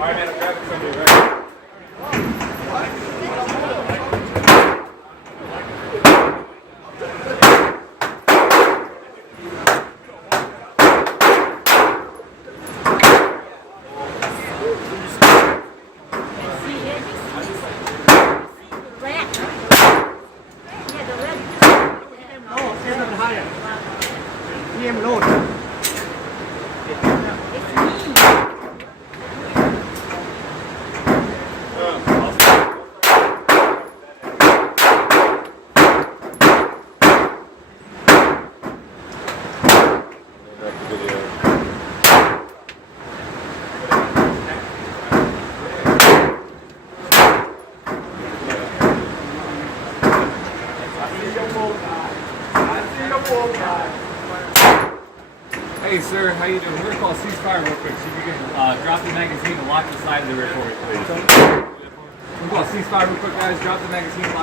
right, man, I'm grabbing somebody, right? Em luôn. Hey, sir, how you doing? We're gonna call ceasefire real quick. So you can drop the magazine and lock the side of the rear for me, please. We're gonna call ceasefire real quick, guys. Drop the magazine. Lock